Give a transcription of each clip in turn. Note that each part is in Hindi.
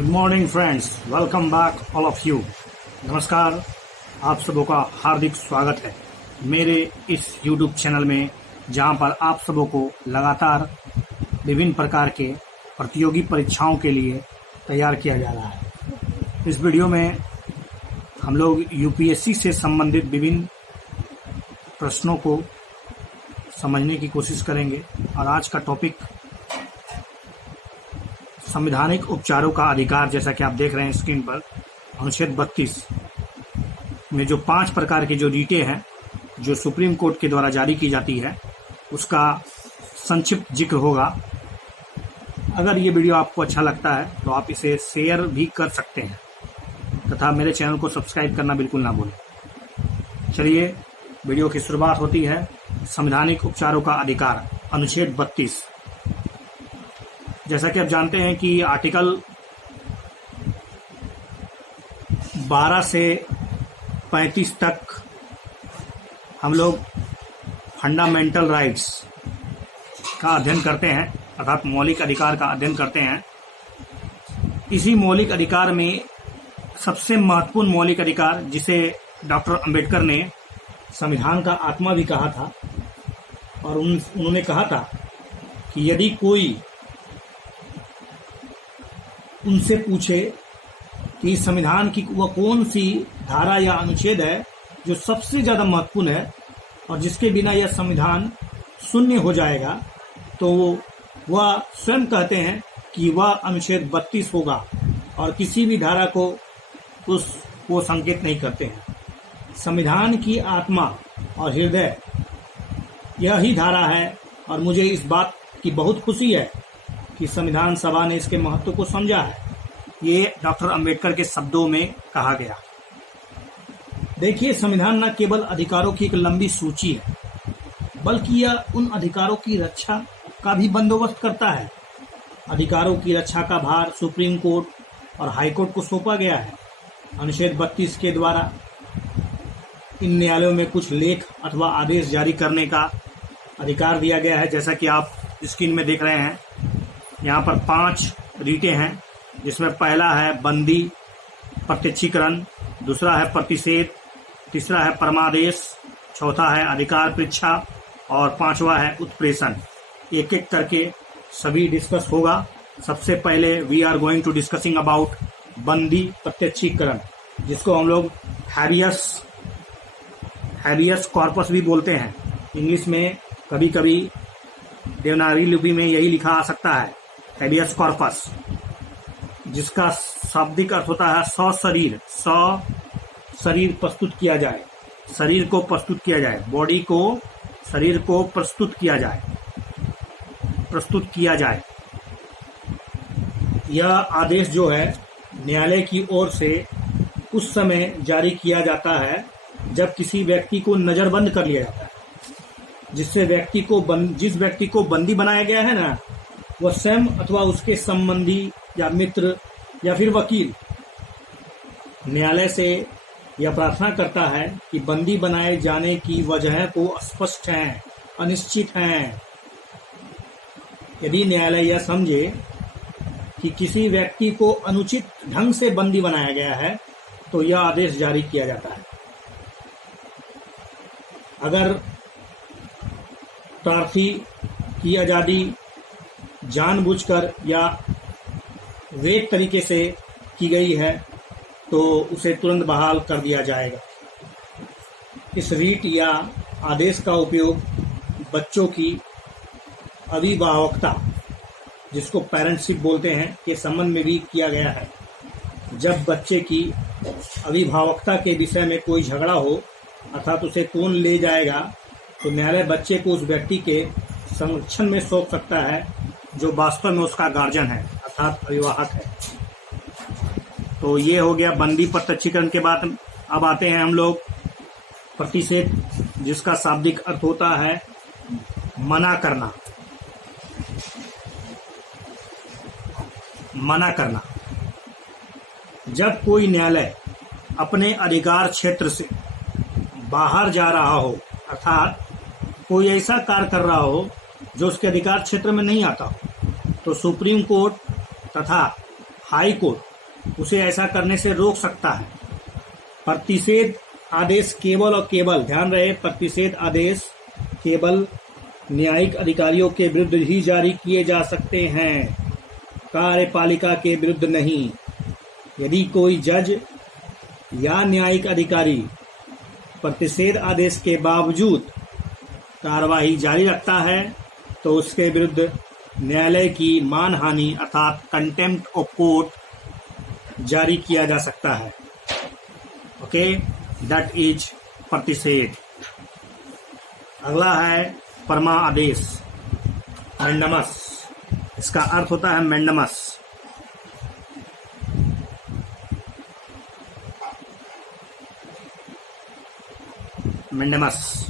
Good morning friends, welcome back all of you. नमस्कार, आप सबों का हार्दिक स्वागत है मेरे इस YouTube चैनल में, जहां पर आप सबों को लगातार विभिन्न प्रकार के प्रतियोगी परीक्षाओं के लिए तैयार किया जा रहा है। इस वीडियो में हम लोग यूपीएससी से संबंधित विभिन्न प्रश्नों को समझने की कोशिश करेंगे और आज का टॉपिक संवैधानिक उपचारों का अधिकार, जैसा कि आप देख रहे हैं स्क्रीन पर, अनुच्छेद 32 में जो 5 प्रकार की जो रीटें हैं जो सुप्रीम कोर्ट के द्वारा जारी की जाती है, उसका संक्षिप्त जिक्र होगा। अगर ये वीडियो आपको अच्छा लगता है तो आप इसे शेयर भी कर सकते हैं तथा मेरे चैनल को सब्सक्राइब करना बिल्कुल ना भूलें। चलिए, वीडियो की शुरुआत होती है। संवैधानिक उपचारों का अधिकार, अनुच्छेद 32। जैसा कि आप जानते हैं कि आर्टिकल 12 से 35 तक हम लोग फंडामेंटल राइट्स का अध्ययन करते हैं, अर्थात मौलिक अधिकार का अध्ययन करते हैं। इसी मौलिक अधिकार में सबसे महत्वपूर्ण मौलिक अधिकार, जिसे डॉक्टर अंबेडकर ने संविधान का आत्मा भी कहा था, और उन्होंने कहा था कि यदि कोई उनसे पूछे कि संविधान की वह कौन सी धारा या अनुच्छेद है जो सबसे ज्यादा महत्वपूर्ण है और जिसके बिना यह संविधान शून्य हो जाएगा, तो वह स्वयं कहते हैं कि वह अनुच्छेद 32 होगा और किसी भी धारा को उसको संकेत नहीं करते हैं। संविधान की आत्मा और हृदय यही धारा है, और मुझे इस बात की बहुत खुशी है कि संविधान सभा ने इसके महत्व को समझा है। ये डॉक्टर अंबेडकर के शब्दों में कहा गया। देखिए, संविधान न केवल अधिकारों की एक लंबी सूची है, बल्कि यह उन अधिकारों की रक्षा का भी बंदोबस्त करता है। अधिकारों की रक्षा का भार सुप्रीम कोर्ट और हाई कोर्ट को सौंपा गया है। अनुच्छेद 32 के द्वारा इन न्यायालयों में कुछ लेख अथवा आदेश जारी करने का अधिकार दिया गया है। जैसा कि आप स्क्रीन में देख रहे हैं, यहाँ पर 5 रीटें हैं, जिसमें पहला है बंदी प्रत्यक्षीकरण, दूसरा है प्रतिषेध, तीसरा है परमादेश, चौथा है अधिकार परीक्षा और 5वां है उत्प्रेषण। एक एक करके सभी डिस्कस होगा। सबसे पहले we are going to discussing about बंदी प्रत्यक्षीकरण, जिसको हम लोग हैबियस कॉर्पस भी बोलते हैं। इंग्लिश में कभी कभी देवनागरी लिपि में यही लिखा आ सकता है, हैबियस कॉर्पस, जिसका शाब्दिक अर्थ होता है शरीर प्रस्तुत किया जाए, शरीर को प्रस्तुत किया जाए, बॉडी को, शरीर को प्रस्तुत किया जाए। यह आदेश जो है न्यायालय की ओर से उस समय जारी किया जाता है जब किसी व्यक्ति को नजरबंद कर लिया जाता है, जिस व्यक्ति को बंदी बनाया गया है ना, वह स्वयं अथवा उसके संबंधी या मित्र या फिर वकील न्यायालय से यह प्रार्थना करता है कि बंदी बनाए जाने की वजह को स्पष्ट हैं, अनिश्चित हैं। यदि न्यायालय यह समझे कि किसी व्यक्ति को अनुचित ढंग से बंदी बनाया गया है, तो यह आदेश जारी किया जाता है। अगर प्रार्थी की आजादी जानबूझकर या वैध तरीके से की गई है, तो उसे तुरंत बहाल कर दिया जाएगा। इस रीट या आदेश का उपयोग बच्चों की अभिभावकता, जिसको पेरेंटशिप बोलते हैं, के संबंध में भी किया गया है। जब बच्चे की अभिभावकता के विषय में कोई झगड़ा हो, अर्थात उसे कौन ले जाएगा, तो न्यायालय बच्चे को उस व्यक्ति के संरक्षण में सौंप सकता है जो वास्तव में उसका गार्जियन है, अर्थात अभिभावक है। तो ये हो गया बंदी प्रत्यक्षीकरण के बाद। अब आते हैं हम लोग प्रतिषेध, जिसका शाब्दिक अर्थ होता है मना करना। जब कोई न्यायालय अपने अधिकार क्षेत्र से बाहर जा रहा हो, अर्थात कोई ऐसा कार्य कर रहा हो जो उसके अधिकार क्षेत्र में नहीं आता हो, तो सुप्रीम कोर्ट तथा हाई कोर्ट उसे ऐसा करने से रोक सकता है। प्रतिषेध आदेश केवल और केवल, ध्यान रहे, प्रतिषेध आदेश केवल न्यायिक अधिकारियों के विरुद्ध ही जारी किए जा सकते हैं, कार्यपालिका के विरुद्ध नहीं। यदि कोई जज या न्यायिक अधिकारी प्रतिषेध आदेश के बावजूद कार्यवाही जारी रखता है तो उसके विरुद्ध न्यायालय की मानहानि अर्थात कंटेम्प्ट ऑफ कोर्ट जारी किया जा सकता है। ओके, दैट इज प्रतिषेध। अगला है परमा आदेश, मैंडमस। इसका अर्थ होता है मैंडमस। मैंडमस,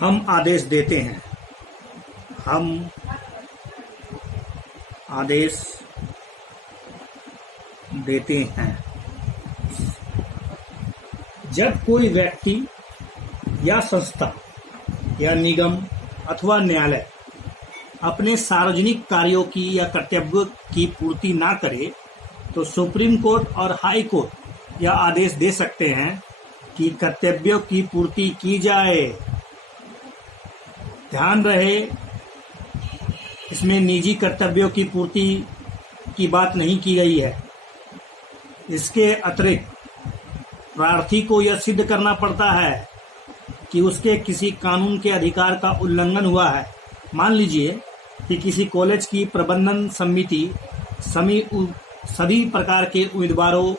हम आदेश देते हैं, हम आदेश देते हैं। जब कोई व्यक्ति या संस्था या निगम अथवा न्यायालय अपने सार्वजनिक कार्यों की या कर्तव्यों की पूर्ति ना करे तो सुप्रीम कोर्ट और हाई कोर्ट यह आदेश दे सकते हैं कि कर्तव्यों की पूर्ति की जाए। ध्यान रहे, इसमें निजी कर्तव्यों की पूर्ति की बात नहीं की गई है। इसके अतिरिक्त प्रार्थी को यह सिद्ध करना पड़ता है कि उसके किसी कानून के अधिकार का उल्लंघन हुआ है। मान लीजिए कि किसी कॉलेज की प्रबंधन समिति सभी प्रकार के उम्मीदवारों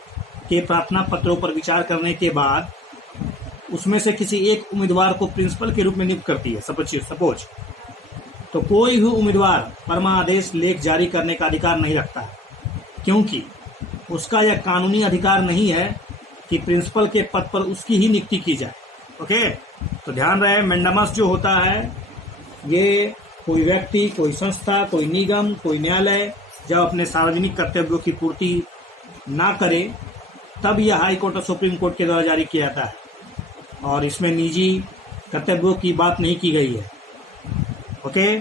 के प्रार्थना पत्रों पर विचार करने के बाद उसमें से किसी एक उम्मीदवार को प्रिंसिपल के रूप में नियुक्त करती है, सपोज। तो कोई भी उम्मीदवार परमादेश लेख जारी करने का अधिकार नहीं रखता है, क्योंकि उसका यह कानूनी अधिकार नहीं है कि प्रिंसिपल के पद पर उसकी ही नियुक्ति की जाए। ओके, तो ध्यान रहे, मैंडमस जो होता है ये कोई व्यक्ति, कोई संस्था, कोई निगम, कोई न्यायालय जब अपने सार्वजनिक कर्तव्यों की पूर्ति ना करे तब यह हाई कोर्ट और सुप्रीम कोर्ट के द्वारा जारी किया जाता है, और इसमें निजी कर्तव्यों की बात नहीं की गई है। ओके,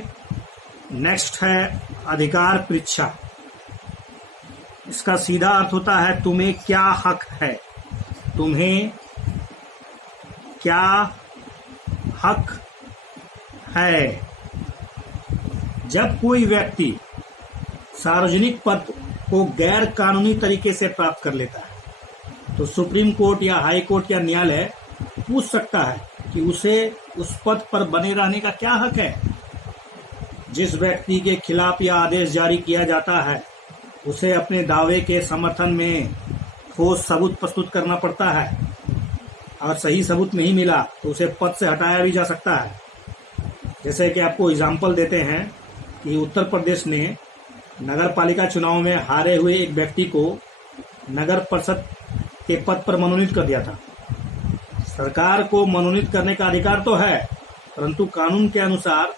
नेक्स्ट है अधिकार परीक्षा। इसका सीधा अर्थ होता है तुम्हें क्या हक है, तुम्हें क्या हक है। जब कोई व्यक्ति सार्वजनिक पद को गैर कानूनी तरीके से प्राप्त कर लेता है तो सुप्रीम कोर्ट या हाई कोर्ट या न्यायालय पूछ सकता है कि उसे उस पद पर बने रहने का क्या हक है। जिस व्यक्ति के खिलाफ यह आदेश जारी किया जाता है उसे अपने दावे के समर्थन में ठोस सबूत प्रस्तुत करना पड़ता है। अगर सही सबूत नहीं मिला तो उसे पद से हटाया भी जा सकता है। जैसे कि आपको एग्जाम्पल देते हैं कि उत्तर प्रदेश ने नगर पालिका चुनाव में हारे हुए एक व्यक्ति को नगर परिषद के पद पर मनोनीत कर दिया था। सरकार को मनोनीत करने का अधिकार तो है, परंतु कानून के अनुसार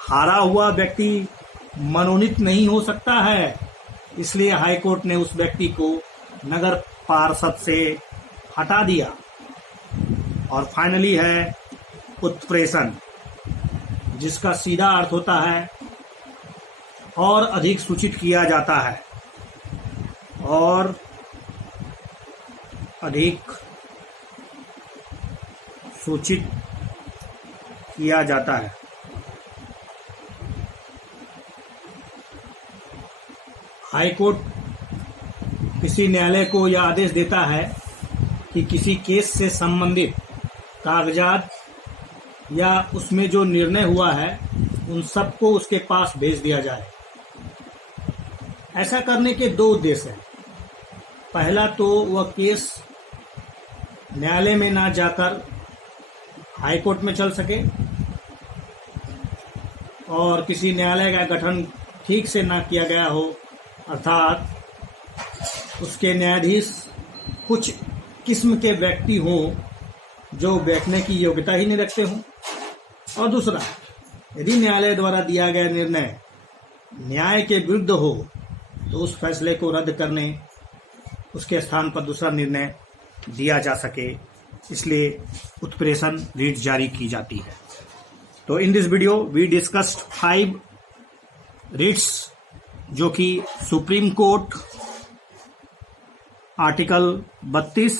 हारा हुआ व्यक्ति मनोनीत नहीं हो सकता है। इसलिए हाई कोर्ट ने उस व्यक्ति को नगर पार्षद से हटा दिया। और फाइनली है उत्प्रेषण, जिसका सीधा अर्थ होता है और अधिक सूचित किया जाता है, और अधिक सूचित किया जाता है। हाई कोर्ट किसी न्यायालय को यह आदेश देता है कि किसी केस से संबंधित कागजात या उसमें जो निर्णय हुआ है उन सबको उसके पास भेज दिया जाए। ऐसा करने के दो उद्देश्य हैं। पहला तो वह केस न्यायालय में ना जाकर हाई कोर्ट में चल सके, और किसी न्यायालय का गठन ठीक से ना किया गया हो, अर्थात उसके न्यायाधीश कुछ किस्म के व्यक्ति हों जो बैठने की योग्यता ही नहीं रखते हों। और दूसरा, यदि न्यायालय द्वारा दिया गया निर्णय न्याय के विरुद्ध हो तो उस फैसले को रद्द करने उसके स्थान पर दूसरा निर्णय दिया जा सके, इसलिए उत्प्रेषण रीट जारी की जाती है। तो in this video we discussed 5 writs जो कि सुप्रीम कोर्ट, आर्टिकल 32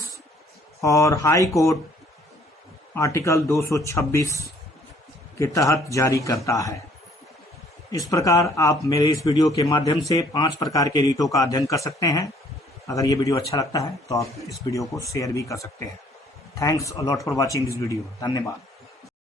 और हाई कोर्ट आर्टिकल 226 के तहत जारी करता है। इस प्रकार आप मेरे इस वीडियो के माध्यम से 5 प्रकार के रीटों का अध्ययन कर सकते हैं। अगर ये वीडियो अच्छा लगता है तो आप इस वीडियो को शेयर भी कर सकते हैं। Thanks a lot for watching this video. धन्यवाद।